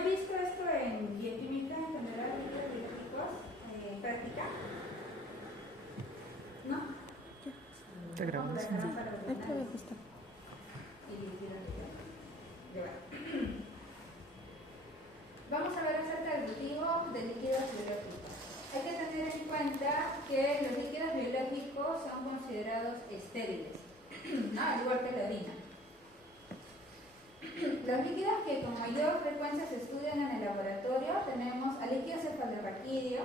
han visto esto en bioquímica en general, líquidos biológicos, en práctica? ¿No? Está grabando. Vamos a ver acerca del cultivo de líquidos biológicos. Hay que tener en cuenta que los líquidos biológicos son considerados estériles, al igual que la orina. Los líquidos que con mayor frecuencia se estudian en el laboratorio tenemos al líquido cefalorraquídeo,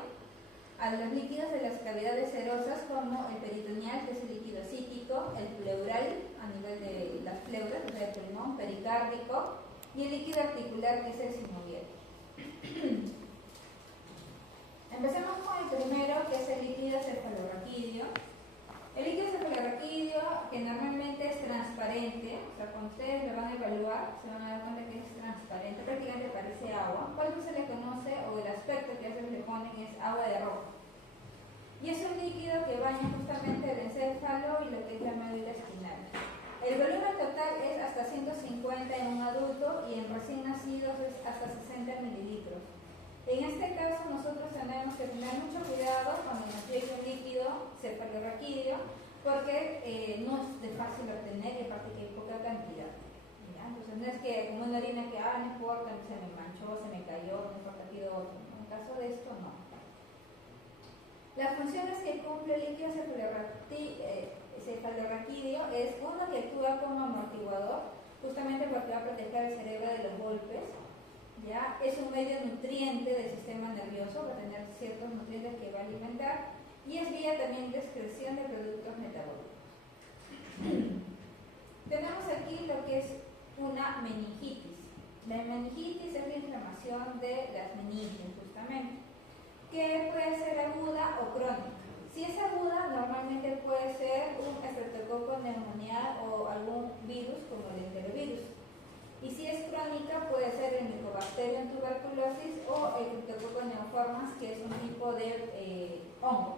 a los líquidos de las cavidades serosas como el peritoneal, que es el líquido cítico, el pleural a nivel de las pleuras, o sea, el pulmón, pericárdico, y el líquido articular, que es el sinovial. Empecemos con el primero, que es el líquido cefalorraquídeo. El líquido cefalorraquídeo, que normalmente es transparente, o sea, cuando ustedes lo van a evaluar, se van a dar cuenta que es transparente, prácticamente parece agua. ¿Cuál se le conoce, o el aspecto que a veces le ponen es agua de roca? Y es un líquido que baña justamente el encéfalo y lo que es la médula espinal. El volumen total es hasta 150 en un adulto y en recién nacidos es hasta 60 mililitros. En este caso nosotros tenemos que tener mucho cuidado cuando nos llegue un líquido cefalorraquídeo porque no es de fácil obtener y aparte que hay poca cantidad. ¿Ya? Entonces no es que como una orina que no importa, se me manchó, se me cayó, no importa, pido otro. En el caso de esto no. Las funciones que cumple el líquido cefalorraquídeo es uno que actúa como amortiguador, justamente porque va a proteger el cerebro de los golpes. ¿Ya? Es un medio nutriente del sistema nervioso, va a tener ciertos nutrientes que va a alimentar y es vía también de excreción de productos metabólicos. Tenemos aquí lo que es una meningitis. La meningitis es la inflamación de las meninges, justamente, que puede ser aguda o crónica. Si es aguda, normalmente puede ser un estreptococo neumonial o algún virus como el enterovirus. Y si es crónica, puede ser el Mycobacterium tuberculosis o el Cryptococcus neoformans, que es un tipo de hongo.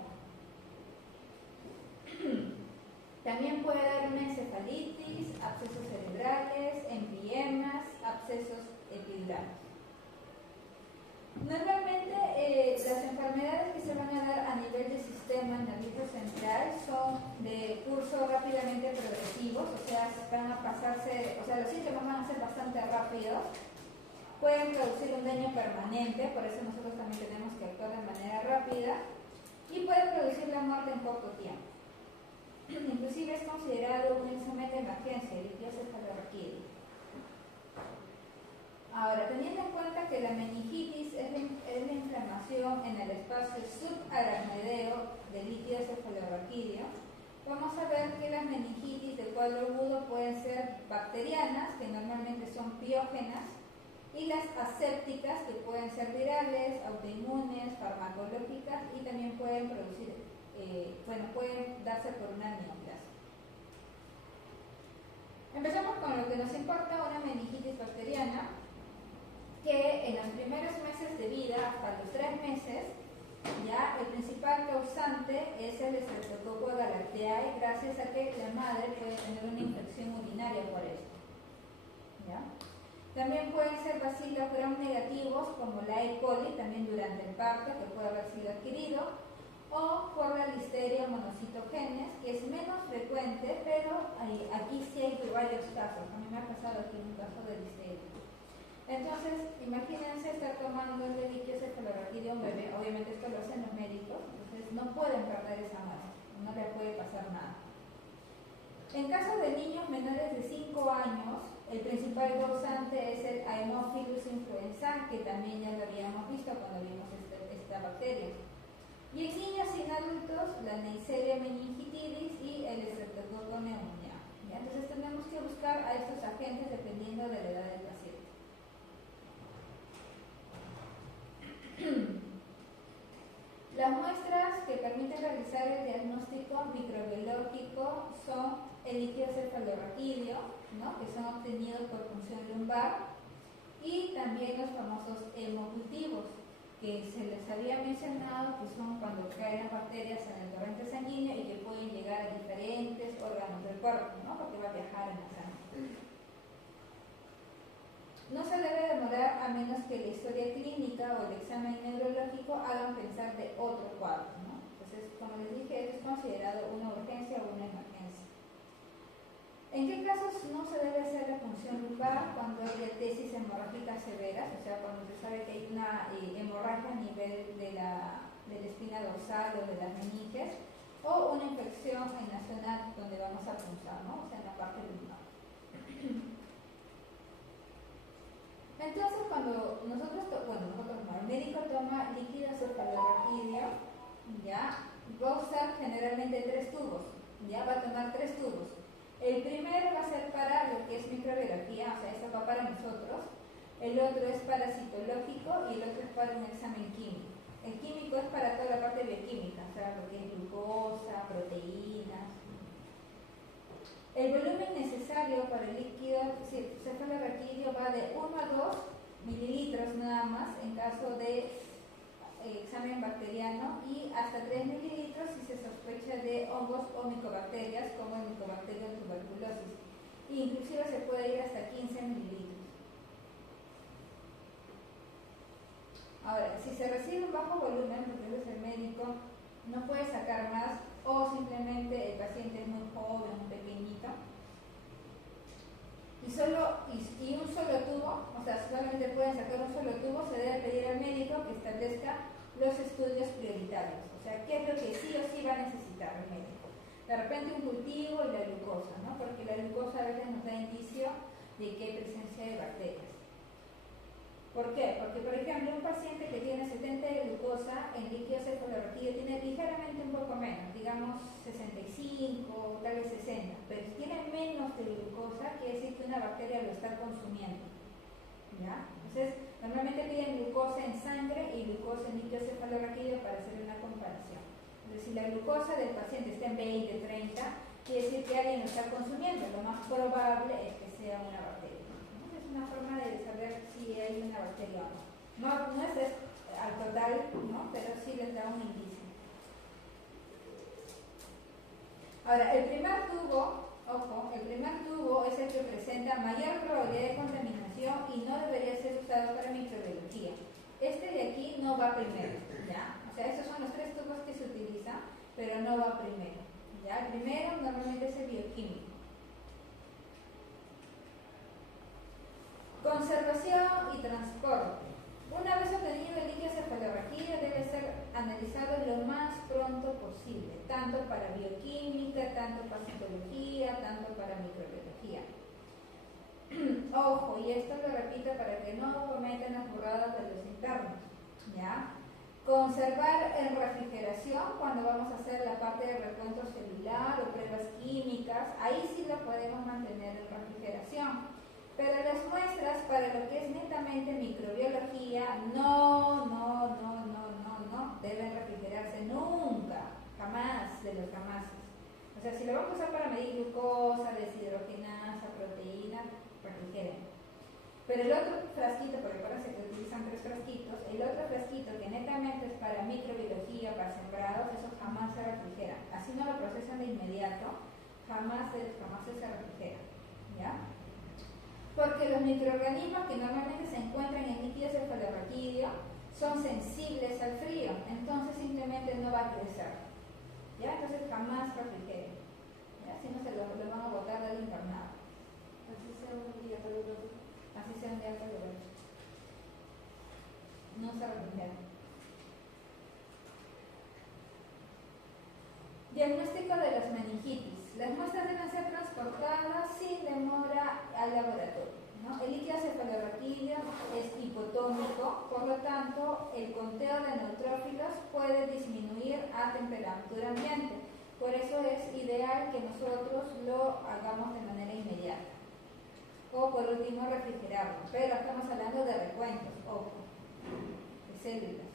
También puede dar una encefalitis, abscesos cerebrales, empiemas, abscesos epidurales. Normalmente las enfermedades que se van a dar a nivel del sistema nervioso central son de curso rápidamente progresivos, o sea, van a pasarse, o sea, los síntomas van a ser bastante rápidos, pueden producir un daño permanente, por eso nosotros también tenemos que actuar de manera rápida, y pueden producir la muerte en corto tiempo. Inclusive es considerado un examen de emergencia, el líquido cefalorraquídeo. Ahora, teniendo en cuenta que la meningitis es la inflamación en el espacio subaracnoideo del líquido cefalorraquídeo, vamos a ver que las meningitis de cuadro agudo pueden ser bacterianas, que normalmente son piógenas, y las asépticas, que pueden ser virales, autoinmunes, farmacológicas, y también pueden producir, pueden darse por una neoplasia. Empezamos con lo que nos importa, una meningitis bacteriana, que en los primeros meses de vida, hasta los 3 meses, ya el principal causante es el Streptococcus galacteae, gracias a que la madre puede tener una infección urinaria por esto. ¿Ya? También pueden ser bacilos gram negativos, como la E. coli, también durante el parto, que puede haber sido adquirido, o por la listeria monocitogenes, que es menos frecuente, pero aquí sí hay varios casos. A mí me ha pasado aquí un caso de listeria. Entonces, imagínense estar tomando el líquido cefalorraquídeo a un bebé, obviamente esto lo hacen los médicos, entonces no pueden perder esa muestra, no le puede pasar nada. En caso de niños menores de 5 años, el principal causante es el Haemophilus influenzae, que también ya lo habíamos visto cuando vimos esta bacteria. Y en niños sin adultos, la Neisseria meningitidis y el Streptococcus pneumoniae. Entonces tenemos que buscar a estos agentes dependiendo de la edad del paciente. Las muestras que permiten realizar el diagnóstico microbiológico son el líquido cefalorraquídeo, ¿no?, que son obtenidos por punción lumbar, y también los famosos hemocultivos, que se les había mencionado, que son cuando caen las bacterias en el torrente sanguíneo y que pueden llegar a diferentes órganos del cuerpo, ¿no?, porque va a viajar en la sangre. No se debe demorar continuar a menos que la historia clínica o el examen neurológico hagan pensar de otro cuadro, ¿no? Entonces, como les dije, esto es considerado una urgencia o una emergencia. ¿En qué casos no se debe hacer la punción lumbar? Cuando hay tesis hemorrágicas severas, o sea, cuando se sabe que hay una hemorragia a nivel de la espina dorsal o de las meninges, o una infección en la zona donde vamos a punzar, ¿no? O sea, en la parte lumbar. Entonces, cuando el médico toma líquido cefalorraquídeo, ya, va a usar generalmente 3 tubos, ya, va a tomar 3 tubos. El primero va a ser para lo que es microbiología, o sea, eso va para nosotros. El otro es para citológico y el otro es para un examen químico. El químico es para toda la parte bioquímica, o sea, lo que es glucosa, proteínas. El volumen necesario para el líquido cefalorraquídeo va de 1 a 2 mililitros nada más en caso de examen bacteriano y hasta 3 mililitros si se sospecha de hongos o micobacterias como el Mycobacterium tuberculosis. Inclusive se puede ir hasta 15 mililitros. Ahora, si se recibe un bajo volumen, porque es el médico, no puede sacar más o simplemente el paciente es muy joven, muy pequeñito y un solo tubo, o sea, solamente pueden sacar un solo tubo, se debe pedir al médico que establezca los estudios prioritarios, o sea, qué es lo que sí o sí va a necesitar el médico. De repente un cultivo y la glucosa, ¿no? Porque la glucosa a veces nos da indicio de que hay presencia de bacterias. ¿Por qué? Porque, por ejemplo, un paciente que tiene 70 de glucosa en líquido cefalorraquídeo tiene ligeramente un poco menos, digamos 65, tal vez 60, pero si tiene menos de glucosa, quiere decir que una bacteria lo está consumiendo, ¿ya? Entonces, normalmente piden glucosa en sangre y glucosa en líquido cefalorraquídeo para hacer una comparación. Entonces, si la glucosa del paciente está en 20, 30, quiere decir que alguien lo está consumiendo, lo más probable es que sea una bacteria. Una forma de saber si hay una bacteria o no. No es al total, ¿no? Pero sí les da un indicio. Ahora, el primer tubo, ojo, el primer tubo es el que presenta mayor probabilidad de contaminación y no debería ser usado para microbiología. Este de aquí no va primero, ¿ya? O sea, estos son los 3 tubos que se utilizan, pero no va primero, ¿ya? El primero normalmente es el bioquímico. Conservación y transporte. Una vez obtenido el líquido cefalorraquídeo debe ser analizado lo más pronto posible, tanto para bioquímica, tanto para citología, tanto para microbiología. Ojo, y esto lo repito para que no cometan las burradas de los internos, ¿ya? Conservar en refrigeración cuando vamos a hacer la parte de recuento celular o pruebas químicas, ahí sí lo podemos mantener en refrigeración. Pero las muestras para lo que es netamente microbiología no deben refrigerarse nunca, jamás de los jamases. O sea, si lo vamos a usar para medir glucosa, deshidrogenasa, proteína, refrigeren. Pero el otro frasquito, porque acuérdense que utilizan 3 frasquitos, el otro frasquito que netamente es para microbiología, para sembrados, eso jamás se refrigera. Así no lo procesan de inmediato, jamás se refrigera, ¿ya? Porque los microorganismos que normalmente se encuentran en líquido cefalorraquídeo son sensibles al frío, entonces simplemente no va a crecer, ¿ya? Entonces jamás refrigeren, ¿ya? Si no se lo van a botar del invernado. Así sea un día caluroso, no se refrigeran. Diagnóstico de las meningitis. Las muestras deben ser transportadas sin demora al laboratorio, ¿no? El líquido cefalorraquídeo es hipotónico, por lo tanto, el conteo de neutrófilos puede disminuir a temperatura ambiente. Por eso es ideal que nosotros lo hagamos de manera inmediata. O por último, refrigerarlo. Pero estamos hablando de recuentos, ojo, de células.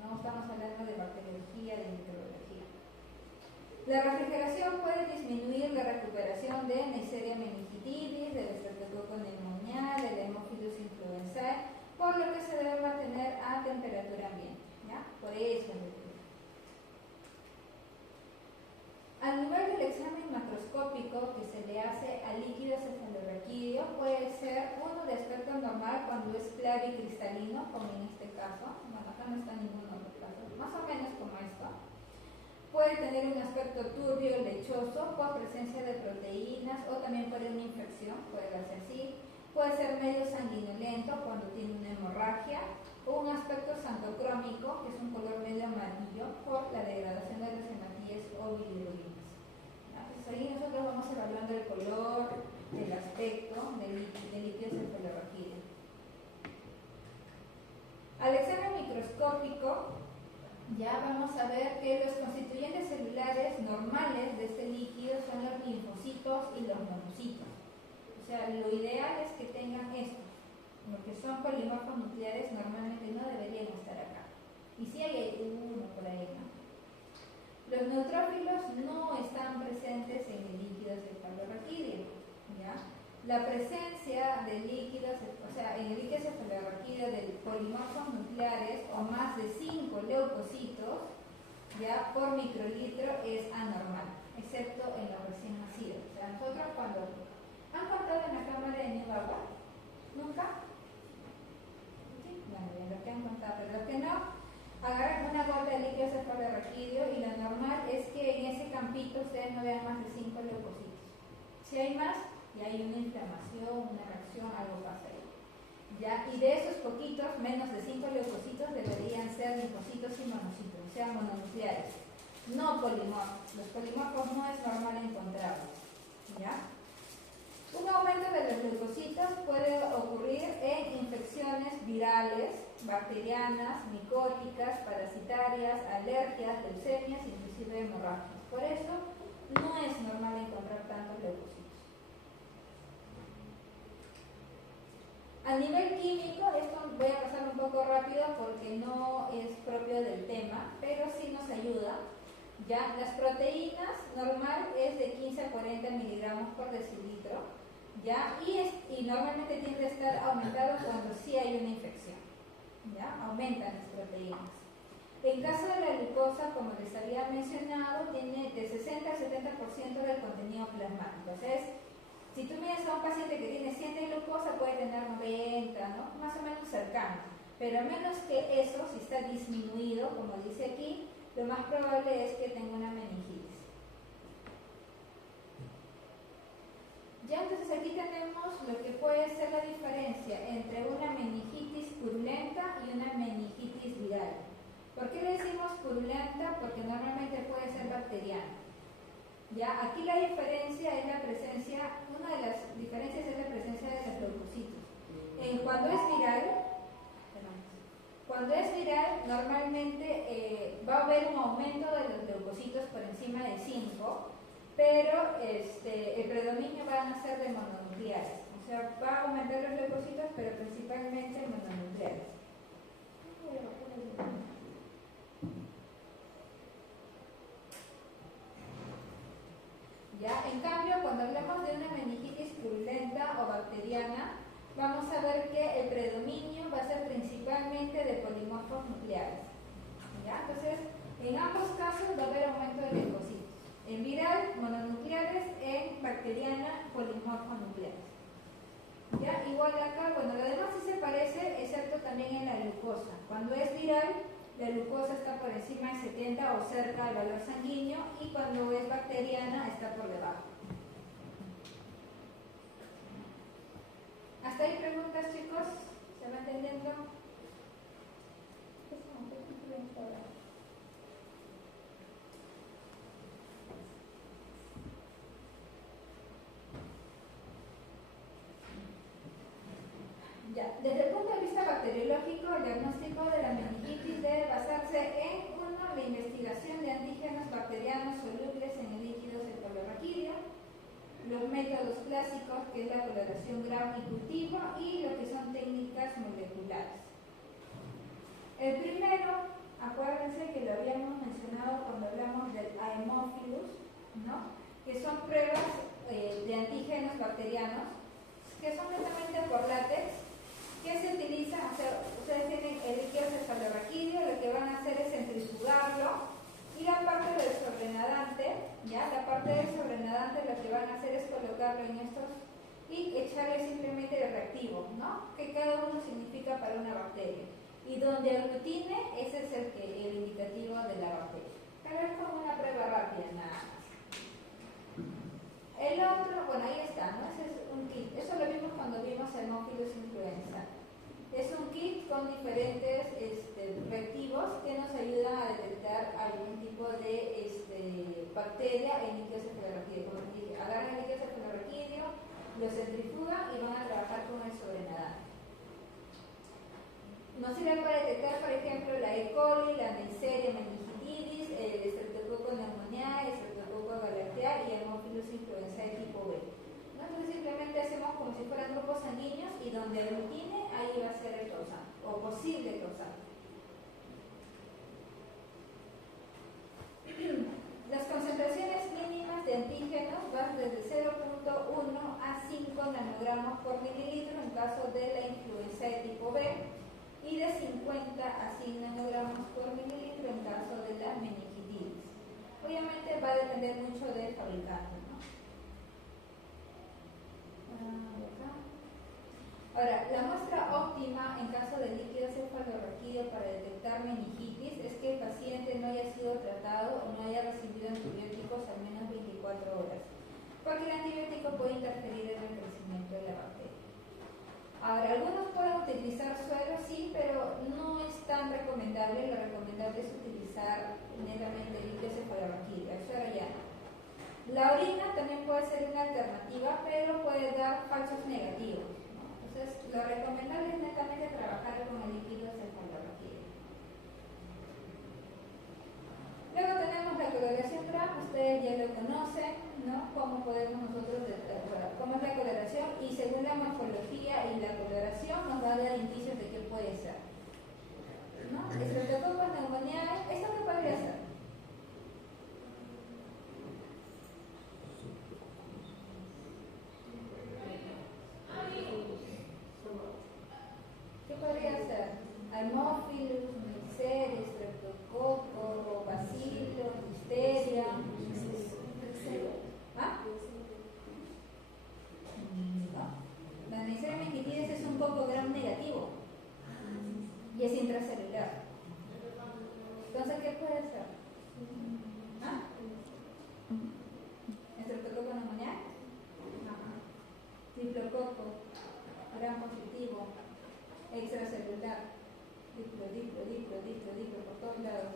No estamos hablando de bacteriología, de microbiología. La refrigeración puede disminuir la recuperación de Neisseria meningitidis, del Streptococcus pneumoniae, del Haemophilus influenzae, por lo que se debe mantener a temperatura ambiente, ¿ya? Por eso es el al nivel del examen macroscópico, microscópico que se le hace al líquido cefalorraquídeo puede ser uno de aspecto normal cuando es claro y cristalino, como en este caso. Bueno, acá no está ningún otro caso, más o menos como esto. Puede tener un aspecto turbio, lechoso, por presencia de proteínas o también por una infección, puede verse así. Puede ser medio sanguinolento cuando tiene una hemorragia, o un aspecto xantocrómico, que es un color medio amarillo por la degradación de las hematíes o bilirubinas. Entonces ahí nosotros vamos evaluando el color, el aspecto del líquido cefalorraquídeo. Al examen microscópico, ya vamos a ver que los constituyentes celulares normales de este líquido son los linfocitos y los monocitos. O sea, lo ideal es que tengan estos, porque son polimorfos nucleares, normalmente no deberían estar acá. Y si hay uno por ahí, ¿no? Los neutrófilos no están presentes en el líquido cefalorraquídeo, ¿ya? La presencia de líquidos, o sea, en el líquido cefalorraquídeo de polimorfos nucleares o más de 5 leucocitos, ya por microlitro es anormal, excepto en los recién nacidos. O sea, nosotros cuando han contado en la cámara de Nicaragua, ¿nunca? Sí, bueno, bien, los que han contado, pero los que no, agarran una gota de líquido cefalorraquídeo y lo normal es que en ese campito ustedes no vean más de 5 leucocitos. Si hay más, y hay una inflamación, una reacción, algo pasa ahí. ¿Ya? Y de esos poquitos, menos de 5 leucocitos deberían ser linfocitos y monocitos, o sea, mononucleares, no polimorfos. Los polimorfos no es normal encontrarlos. ¿Ya? Un aumento de los leucocitos puede ocurrir en infecciones virales, bacterianas, micóticas, parasitarias, alergias, leucemias, inclusive hemorragias. Por eso no es normal encontrar tantos leucocitos. A nivel químico, esto voy a pasar un poco rápido porque no es propio del tema, pero sí nos ayuda. Ya, las proteínas normal es de 15 a 40 miligramos por decilitro, ya, y normalmente tiende a estar aumentado cuando sí hay una infección, ya, aumentan las proteínas. En caso de la glucosa, como les había mencionado, tiene de 60 a 70% del contenido plasmático. Entonces, si tú miras a un paciente que tiene 100 de glucosa, puede tener 90, ¿no? Más o menos cercano. Pero a menos que eso, si está disminuido, como dice aquí, lo más probable es que tenga una meningitis. Ya, entonces aquí tenemos lo que puede ser la diferencia entre una meningitis purulenta y una meningitis viral. ¿Por qué le decimos purulenta? Porque normalmente puede ser bacteriana. Ya, aquí la diferencia es la presencia, una de las diferencias es la presencia de los leucocitos. Cuando es viral, normalmente va a haber un aumento de los leucocitos por encima de 5, pero el predominio van a ser de mononucleares. O sea, va a aumentar los leucocitos, pero principalmente mononucleares. ¿Ya? En cambio, cuando hablamos de una meningitis purulenta o bacteriana, vamos a ver que el predominio va a ser principalmente de polimorfos nucleares. ¿Ya? Entonces, en ambos casos va a haber aumento de leucocitos. En viral, mononucleares; en bacteriana, polimorfos nucleares. ¿Ya? Igual acá, bueno, lo demás sí se parece, excepto también en la glucosa. Cuando es viral, la glucosa está por encima de 70 o cerca del valor sanguíneo, y cuando es bacteriana está por debajo. ¿Hasta ahí preguntas, chicos? ¿Se va entendiendo? Ya, desde el punto de vista bacteriológico, el diagnóstico de la meningitis debe basarse en, uno, la investigación de antígenos bacterianos solubles en el líquido cefalorraquídeo, los métodos clásicos, que es la coloración Gram y cultivo, y lo que son técnicas moleculares. El primero, acuérdense que lo habíamos mencionado cuando hablamos del Haemophilus, ¿no? Que son pruebas de antígenos bacterianos, que son netamente por látex, que se utilizan. O sea, ustedes tienen el líquido cefalorraquídeo, lo que van a hacer es centrifugarlo, y la parte del sobrenadante, ¿ya? La parte del sobrenadante degradantes lo que van a hacer es colocarlo en estos y echarle simplemente el reactivo, ¿no? Que cada uno significa para una bacteria. Y donde aglutine, ese es el indicativo de la bacteria. Pero es como una prueba rápida, nada más. El otro, bueno, ahí está, ¿no? Ese es un kit. Eso lo vimos cuando vimos Haemophilus influenza. Es un kit con diferentes reactivos que nos ayudan a detectar algún tipo de bacteria en líquido cefalorraquídeo. Como les dije, agarran el líquido cefalorraquídeo, lo centrifugan y van a trabajar con el sobrenadante. Nos sirve para detectar, por ejemplo, la E. coli, la Neisseria meningitidis, el Streptococcus pneumoniae, el Streptococcus galactea y Haemophilus influenzae tipo B. Entonces simplemente hacemos como si fueran grupos sanguíneos y donde aglutine, ahí va a ser el causante o posible causante. Las concentraciones mínimas de antígenos van desde 0.1 a 5 nanogramos por mililitro en caso de la influenza de tipo B y de 50 a 100 nanogramos por mililitro en caso de la meningitis. Obviamente va a depender mucho del fabricante, ¿no? Ahora, la muestra óptima en caso de líquido cefalorraquídeo para detectar meningitis es que el paciente no haya sido tratado o no haya recibido antibióticos al menos 24 horas, porque el antibiótico puede interferir en el crecimiento de la bacteria. Ahora, algunos pueden utilizar suero, sí, pero no es tan recomendable. Lo recomendable es utilizar netamente líquido cefalorraquídeo, el suero ya no. La orina también puede ser una alternativa, pero puede dar falsos negativos, ¿no? Entonces, lo recomendable es netamente trabajar con el líquido cefalorraquídeo. Luego tenemos la coloración Gram, ustedes ya lo conocen, ¿no? Cómo podemos nosotros cómo es la coloración y según la morfología y la coloración nos va a dar indicios de qué puede ser, ¿no? Streptococcus pneumoniae, ¿esto qué podría ser? ¿Qué podría ser? Haemophilus, Neisseria, Streptococcus, Bacillus, Listeria. ¿Ah? No. La Neisseria meningitidis es un coco gram negativo y es intracelular. Entonces, ¿qué puede ser? ¿Ah? ¿Streptococcus pneumoniae? Diplococo, gram positivo, extracelular, diplo por todos lados,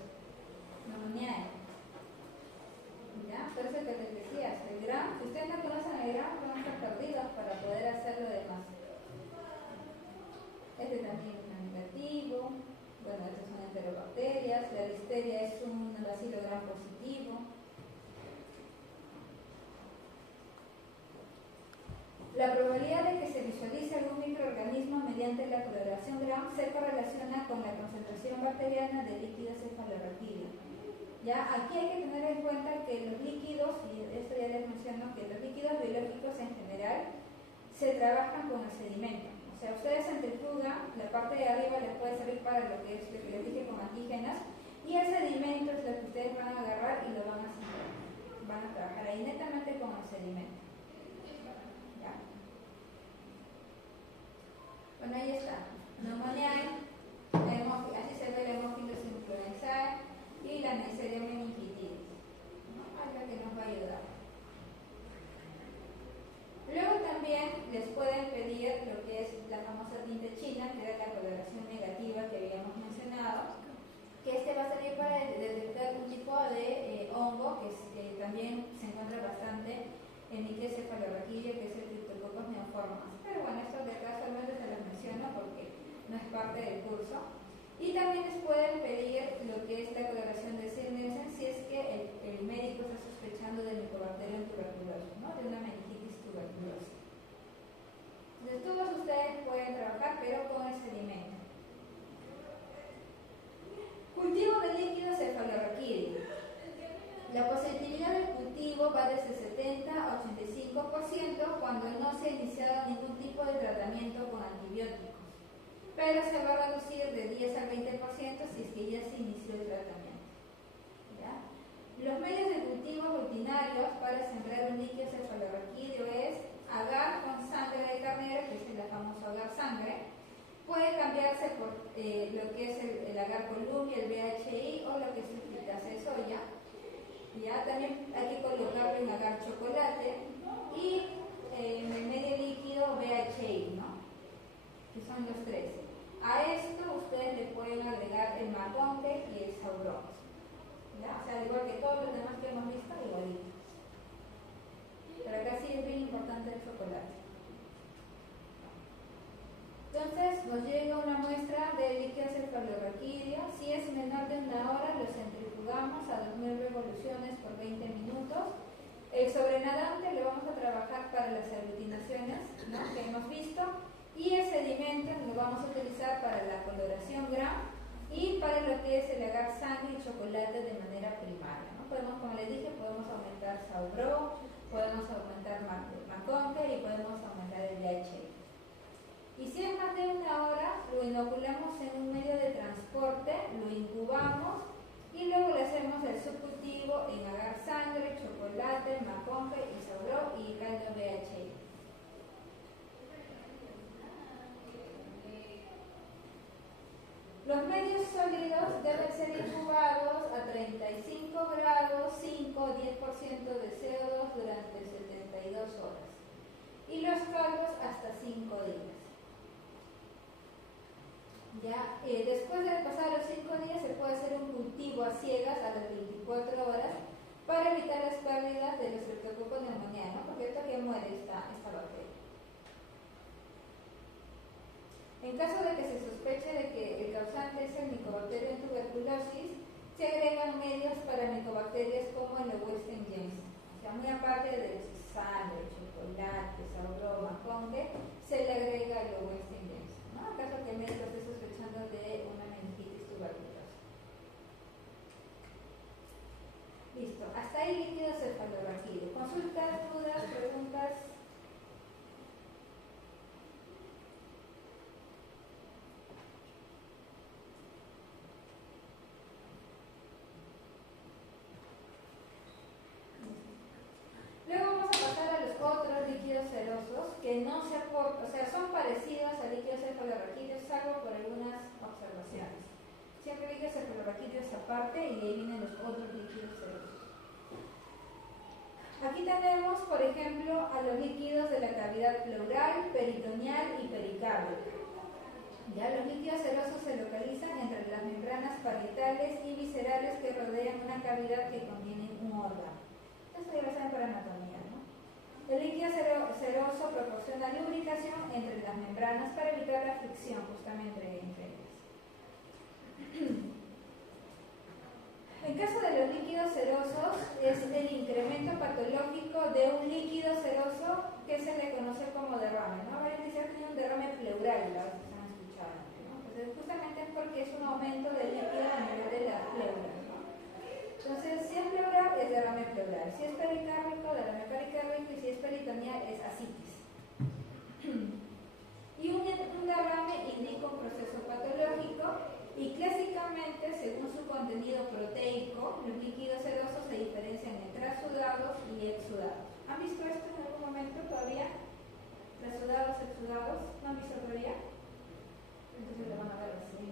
pneumoniae. ¿Ya? Por eso que les decía, el gram, si ustedes no conocen el gram, van a estar perdidos para poder hacer lo demás. Este también es negativo, bueno, estas son enterobacterias, la listeria es un bacilo gram positivo. La probabilidad de que se visualice algún microorganismo mediante la coloración Gram se correlaciona con la concentración bacteriana de líquido cefalorraquídeo. Ya, aquí hay que tener en cuenta que los líquidos, y esto ya les menciono, que los líquidos biológicos en general se trabajan con el sedimento. O sea, ustedes centrifugan, la parte de arriba les puede servir para lo que es lo que les dije con antígenos, y el sedimento es lo que ustedes van a agarrar y lo van a sembrar. Van a trabajar ahí netamente con el sedimento. Bueno, ahí está. Pneumoniae, así se ve el Haemophilus influenzae y la Neisseria meningitidis. ¿No? Es la que nos va a ayudar. Luego también les pueden pedir lo que es la famosa tinta china, que era la coloración negativa que habíamos mencionado, que va a servir para detectar un tipo de hongo que también se encuentra bastante en líquido cefalorraquídeo, que es el Cryptococcus neoformans. Pero bueno, estos de acá solamente se los menciono porque no es parte del curso. Y también les pueden pedir lo que es la coloración de Siemens si es que el médico está sospechando de Mycobacterium tuberculosis, ¿no? De una meningitis tuberculosa. Entonces todos ustedes pueden trabajar, pero con el sedimento. Cultivo de líquido cefalorraquídeo. La positividad del cultivo va desde 70 a 85% cuando no se ha iniciado ningún tipo de tratamiento con antibióticos, pero se va a reducir de 10 al 20% si es que ya se inició el tratamiento. ¿Ya? Los medios de cultivo rutinarios para sembrar un líquido agregar Columvia, el BHI o lo que es sulfitasa de soya. Ya también hay que colocarlo en agar chocolate y en el medio líquido BHI, ¿no? Que son los tres. A esto ustedes le pueden agregar el maconque y el sauron. ¿Ya? O sea, al igual que todos los demás que hemos visto, igualito. Pero acá sí es bien importante el chocolate. Entonces nos llega una muestra de líquido cefalorraquídeo. Si es menor de 1 hora, lo centrifugamos a 2000 revoluciones por 20 minutos. El sobrenadante lo vamos a trabajar para las aglutinaciones, ¿no?, que hemos visto. Y el sedimento lo vamos a utilizar para la coloración Gram y para lo que es el agar sangre y chocolate de manera primaria, ¿no? Podemos, como les dije, podemos aumentar Sauerkraut, podemos aumentar maconque y podemos aumentar el DHA. Y si es más de 1 hora, lo inoculamos en un medio de transporte, lo incubamos y luego le hacemos el subcultivo en agar sangre, chocolate, maconque y Sauerkraut y caldo DHA. Los medios sólidos deben ser incubados a 35 grados, 5 o 10% de CO2 durante 72 horas. Y los caldos hasta 5 días. Ya, después de pasar los 5 días se puede hacer un cultivo a ciegas a las 24 horas para evitar las pérdidas de los streptococcus pneumoniae, ¿no? Porque esto que muere esta bacteria. En caso de que se sospeche de que el causante es el Mycobacterium tuberculosis, se agregan medios para micobacterias como el Western Jensen. O sea, muy aparte de sangre, chocolate, Sauerkraut, maconque, se le agrega el Western Jensen, ¿no? En caso que el médico esté sospechando de una meningitis tuberculosa. Listo, hasta ahí líquido cefalorraquídeo. ¿Consultas, dudas, preguntas? Luego vamos a pasar a los otros líquidos serosos que no se aportan, o sea, son parecidos al líquido cefalorraquídeo, salvo por algunas observaciones. Siempre líquido cefalorraquídeo es aparte y de ahí vienen los otros líquidos serosos. Aquí tenemos, por ejemplo, a los líquidos de la cavidad pleural, peritoneal y pericárdica. Ya los líquidos serosos se localizan entre las membranas parietales y viscerales que rodean una cavidad que contiene un órgano. Esto ya lo saben para anatomía, ¿no? El líquido seroso proporciona lubricación entre las membranas para evitar la fricción justamente entre ellas. En caso de los líquidos serosos, es el incremento patológico de un líquido seroso que se le conoce como derrame, ¿no? Varios dicen que tiene un derrame pleural, la vez que están escuchando, ¿no? Entonces, justamente es porque es un aumento del líquido a nivel de la pleura, ¿no? Entonces, si es pleural, es derrame pleural. Si es pericárdico, derrame pericárdico. Y si es peritoneal, es ascitis. Y un derrame indica un proceso patológico y clásicamente, según su contenido proteico, los líquidos serosos se diferencian en trasudados y exudados. ¿Han visto esto en algún momento todavía? Trasudados, exudados. ¿No han visto todavía? Entonces lo van a ver así.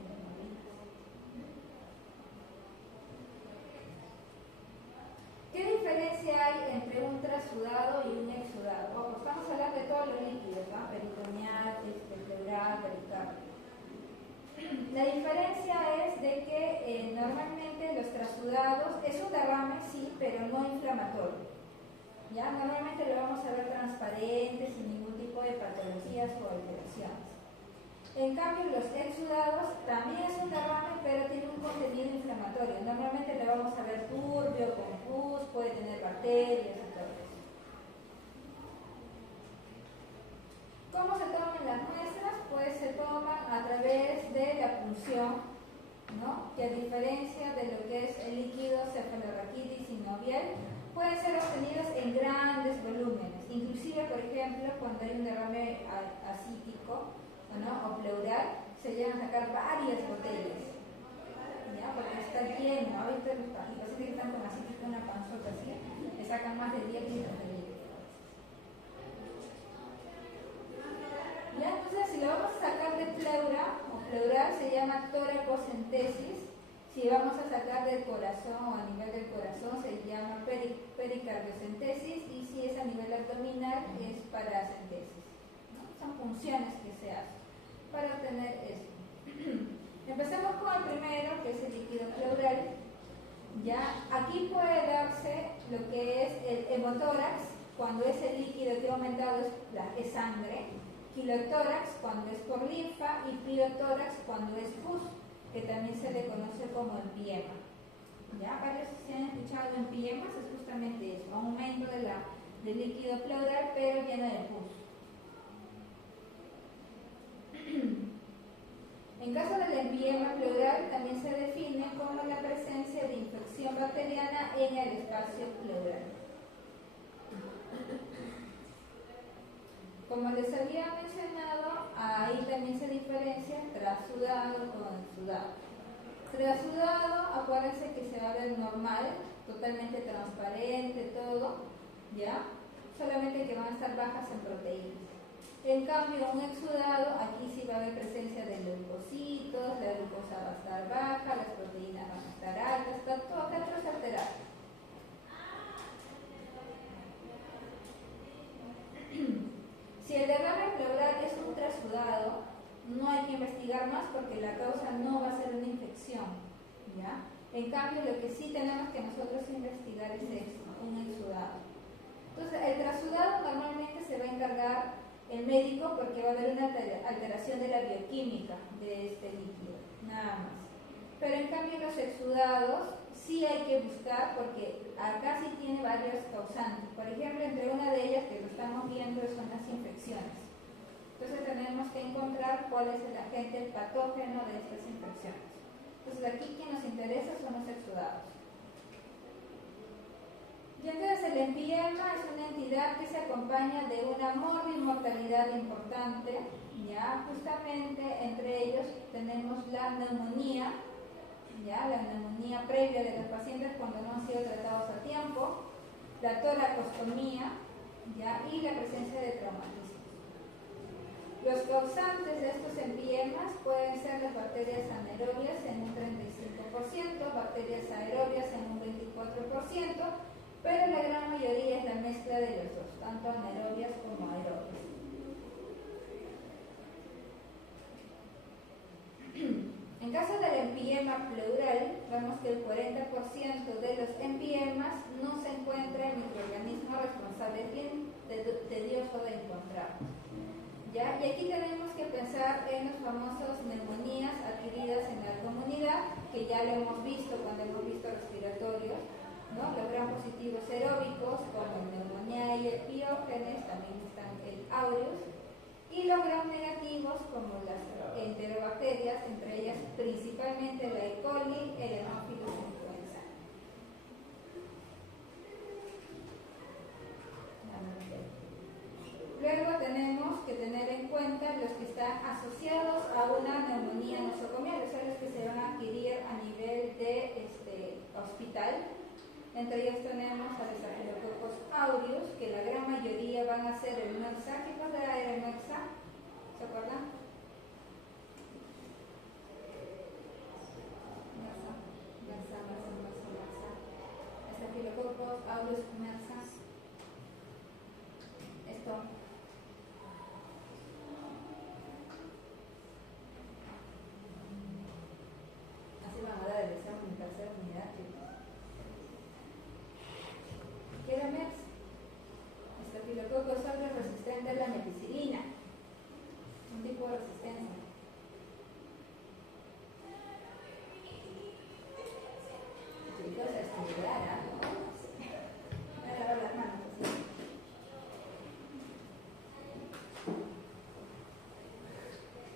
¿Qué diferencia hay entre un trasudado y un exudado? Bueno, estamos hablando de todos los líquidos, ¿no? Peritoneal, pleural, pericárdico. La diferencia es de que normalmente los trasudados es un derrame, sí, pero no inflamatorio. ¿Ya? Normalmente lo vamos a ver transparente, sin ningún tipo de patologías o alteraciones. En cambio, los exudados también es un derrame, pero tiene un contenido inflamatorio. Normalmente lo vamos a ver turbio, con pus, puede tener bacterias y todo eso. ¿Cómo se toman las muestras? Pues se toman a través de la punción, ¿no? Que a diferencia de lo que es el líquido cefalorraquídeo sinovial, pueden ser obtenidos en grandes volúmenes. Inclusive, por ejemplo, cuando hay un derrame ascítico, ¿no?, o pleural, se llegan a sacar varias botellas, ¿ya? Porque está lleno. Ahorita los pacientes que están con así, con una panzota así, le sacan más de 10 litros de líquido. ¿Ya? Entonces, si lo vamos a sacar de pleura o pleural, se llama toracocentesis, Si vamos a sacar del corazón o a nivel del corazón se llama pericardiocentesis, y si es a nivel abdominal es paracentesis, ¿no? Son funciones que se hacen para obtener eso. Empezamos con el primero, que es el líquido pleural. Ya aquí puede darse lo que es el hemotórax, cuando ese líquido que ha aumentado es sangre, kilotórax cuando es por linfa y pliotórax cuando es pus, que también se le conoce como empiema. ¿Ya? Varios se han escuchado empiemas, es justamente eso, aumento del líquido pleural pero lleno de pus. En caso del empiema pleural también se define como la presencia de infección bacteriana en el espacio pleural. Como les había mencionado, ahí también se diferencia trasudado con sudado. Trasudado, acuérdense que se va a ver normal, totalmente transparente, todo, ¿ya? Solamente que van a estar bajas en proteínas. En cambio, un exudado, aquí sí va a haber presencia de leucocitos, la glucosa va a estar baja, las proteínas van a estar altas, está todo acá atrás alterado. Si el derrame pleural es un trasudado, no hay que investigar más porque la causa no va a ser una infección, ¿ya? En cambio, lo que sí tenemos que nosotros investigar es esto, un exudado. Entonces, el trasudado normalmente se va a encargar el médico porque va a haber una alteración de la bioquímica de este líquido, nada más. Pero en cambio los exudados sí hay que buscar porque acá sí tiene varios causantes. Por ejemplo, entre una de ellas que lo estamos viendo son las infecciones. Entonces tenemos que encontrar cuál es el agente patógeno de estas infecciones. Entonces aquí quien nos interesa son los exudados. Y entonces el empiema es una entidad que se acompaña de una mortalidad importante, ¿ya? Justamente entre ellos tenemos la neumonía, ¿ya? La neumonía previa de los pacientes cuando no han sido tratados a tiempo, la toracostomía, ¿ya? Y la presencia de traumatismos. Los causantes de estos empiemas pueden ser las bacterias anaerobias en un 35%, bacterias aerobias en un 24%, pero la gran mayoría es la mezcla de los dos, tanto anaerobias como aerobias. En caso del empiema pleural, vemos que el 40% de los empiemas no se encuentra el microorganismo responsable. Es bien tedioso de encontrar, ¿ya? Y aquí tenemos que pensar en los famosos neumonías adquiridas en la comunidad, que ya lo hemos visto cuando hemos visto respiratorios, ¿no? Los gram positivos aeróbicos, como el neumonía y el piógenes, también están el aureus, y los gram negativos, como las enterobacterias, entre ellas principalmente la E. coli, el Haemophilus influenza. Luego tenemos que tener en cuenta los que están asociados a una neumonía nosocomial, o sea, los que se van a adquirir a nivel de hospital. Entre ellos tenemos a los Staphylococcus aureus, que la gran mayoría van a ser el Noxa. ¿Qué cosa era el Noxa? ¿Se acuerdan? Noxa. Staphylococcus aureus Noxa. Esto. Así van a dar el examen en tercera unidad, chicos. ¿Qué era MERS? Staphylococcus aureus resistente a la meticilina. Un tipo de resistencia. Chicos, a estudiar, ¿no? Voy a lavar las manos.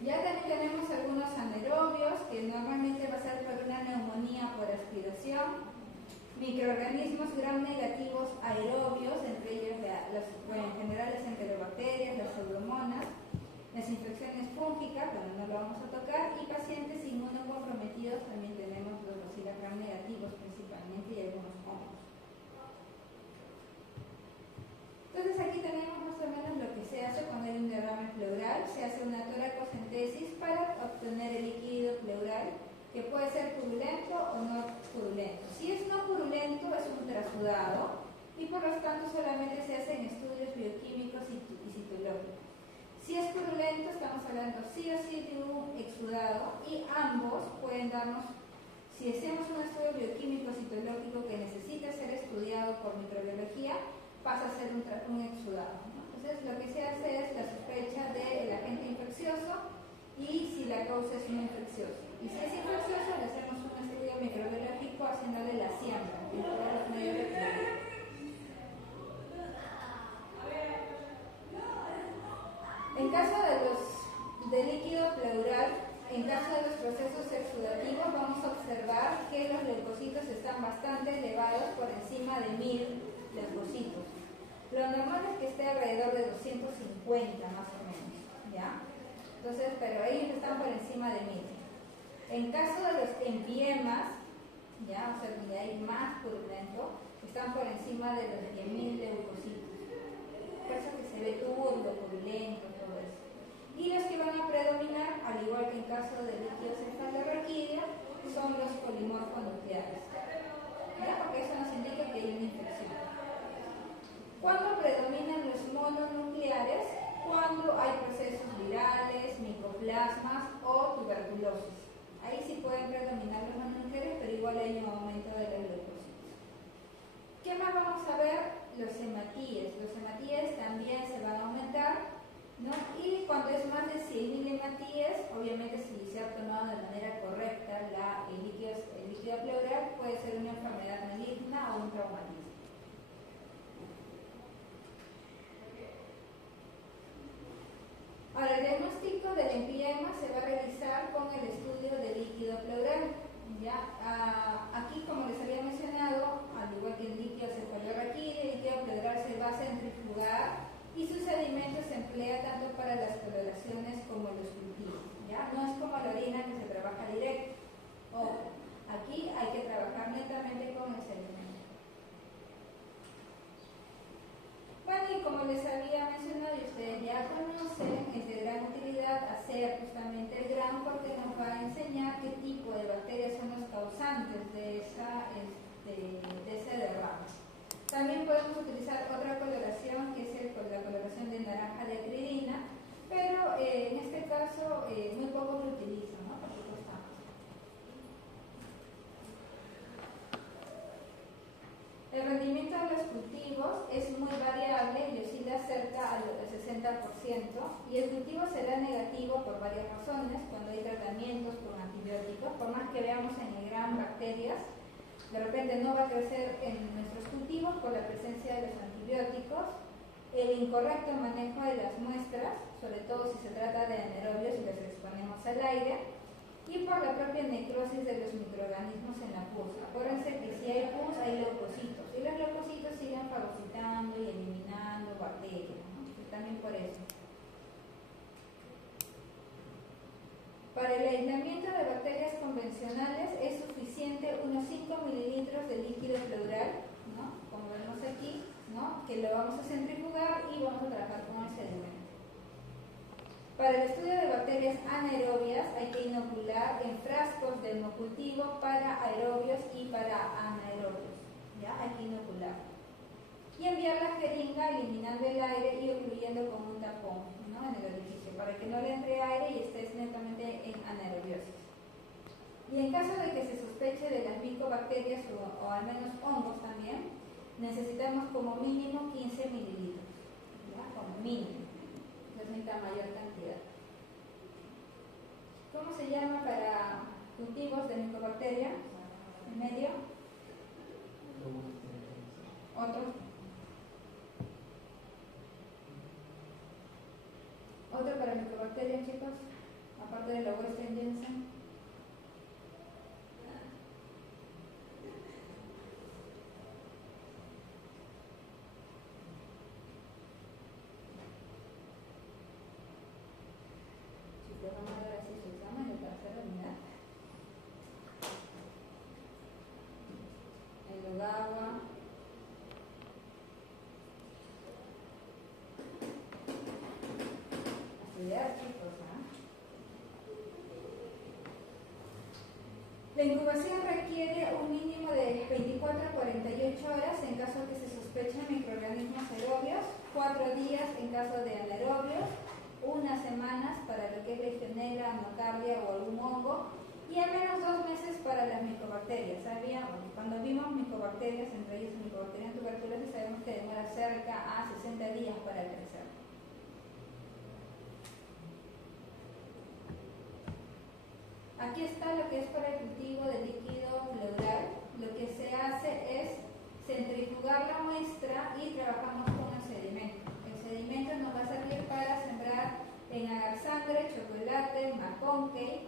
Ya también tenemos algunos anaerobios, que normalmente va a ser por una neumonía por aspiración. Microorganismos gram negativos aerobios, entre ellos en general las enterobacterias, las pseudomonas, las infecciones fúngicas, pero no lo vamos a tocar, y pacientes inmunocomprometidos también tenemos los bacillus gram negativos principalmente y algunos hongos. Entonces aquí tenemos más o menos lo que se hace cuando hay un derrame pleural. Se hace una toracocentesis para obtener el líquido pleural. que puede ser purulento o no purulento. Si es no purulento, es un trasudado y por lo tanto solamente se hacen estudios bioquímicos y citológicos. Si es purulento, estamos hablando sí o sí de un exudado y ambos pueden darnos, si hacemos un estudio bioquímico citológico que necesita ser estudiado por microbiología, pasa a ser un exudado, ¿no? Entonces lo que se hace es la sospecha del agente infeccioso y si la causa es un infeccioso. Y si es infeccioso, le hacemos un estudio microbiológico haciéndole la siembra en todos los medios de cultivo. En caso de líquido pleural, en caso de los procesos exudativos, vamos a observar que los leucocitos están bastante elevados por encima de 1000 leucocitos. Lo normal es que esté alrededor de 250 más o menos, ¿ya? Entonces, pero ellos están por encima de 1000. En caso de los empiemas, ¿ya? O sea, donde hay más purulento, están por encima de los 10.000 leucocitos. Por eso que se ve turbio, purulento, todo eso. Y los que van a predominar, al igual que en caso de líquido cefalorraquídea, son los polimorfonucleares. ¿Ya? Porque eso nos indica que hay una infección. ¿Cuándo predominan los mononucleares? Cuando hay procesos virales, micoplasmas o tuberculosis. Ahí sí pueden predominar los mononucleares, pero igual hay un aumento de los leucocitos. ¿Qué más vamos a ver? Los hematíes. Los hematíes también se van a aumentar, ¿no? Y cuando es más de 100.000 hematíes, obviamente si se ha tomado de manera correcta el líquido pleural, puede ser una enfermedad maligna o un traumatismo. Ahora, el diagnóstico del empiema se va a realizar con el estudio del líquido pleural. ¿Ya? Aquí, como les había mencionado, al igual que el líquido cefalorraquídeo, el líquido pleural se va a centrifugar y su sedimento se emplea tanto para las coloraciones como los cultivos. ¿Ya? No es como la orina que se trabaja directo. Ojo, aquí hay que trabajar netamente con el sedimento. Bueno, y como les había mencionado y ustedes ya conocen, es de gran utilidad hacer justamente el grano porque nos va a enseñar qué tipo de bacterias son los causantes de ese derrame. También podemos utilizar otra coloración que es la coloración de naranja de acridina, pero en este caso muy poco se utiliza, ¿no? Porque cuesta más. El rendimiento de los cultivos es muy variable y oscila cerca al 60%, y el cultivo será negativo por varias razones cuando hay tratamientos con antibióticos. Por más que veamos en el gran bacterias, de repente no va a crecer en nuestros cultivos por la presencia de los antibióticos, el incorrecto manejo de las muestras, sobre todo si se trata de anaerobios y los exponemos al aire, y por la propia necrosis de los microorganismos en la pus. Acuérdense que si hay pus hay leucocitos, y los leucocitos siguen fagocitando y eliminando bacterias, ¿no? Entonces, también por eso. Para el aislamiento de bacterias convencionales es suficiente unos 5 mililitros de líquido pleural, ¿no? Como vemos aquí, ¿no? Que lo vamos a centrifugar y vamos a trabajar con el sedimento. Para el estudio de bacterias anaerobias hay que inocular en frascos de hemocultivo para aerobios y para anaerobios. ¿Ya? Hay que inocular. Y enviar la jeringa eliminando el aire y ocluyendo con un tapón, ¿no? En el orificio, para que no le entre aire y estés netamente en anaerobiosis. Y en caso de que se sospeche de las micobacterias o al menos hongos también, necesitamos como mínimo 15 mililitros. ¿Ya? Como mínimo. Necesita mayor cantidad. ¿Cómo se llama para cultivos de micobacteria? ¿En medio? ¿Otro? ¿Otro para micobacteria, chicos? Aparte de la Western Jensen. Vamos a ver si se examen el tercero, unidad. El Ogawa. A estudiar, chicos, ¿ah? La incubación requiere un mínimo de 24 a 48 horas en caso de que se sospechen microorganismos aerobios, 4 días en caso de anaerobios, unas semanas para lo que es legionela, nocardia o algún hongo, y al menos 2 meses para las micobacterias. Cuando vimos micobacterias, entre ellas micobacterias tuberculosas, sabemos que demora cerca a 60 días para crecer. Aquí está lo que es para el cultivo de líquido pleural. Lo que se hace es centrifugar la muestra y trabajamos con el sedimento. El sedimento nos va a servir para sembrar en agarsangre, chocolate, maconque,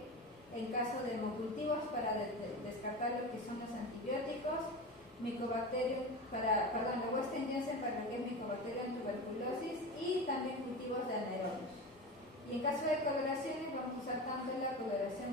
en caso de hemocultivos para descartar lo que son los antibióticos, micobacterium para lo que es micobacterium tuberculosis y también cultivos de anaerobios. Y en caso de coloraciones vamos a usar tanto la coloración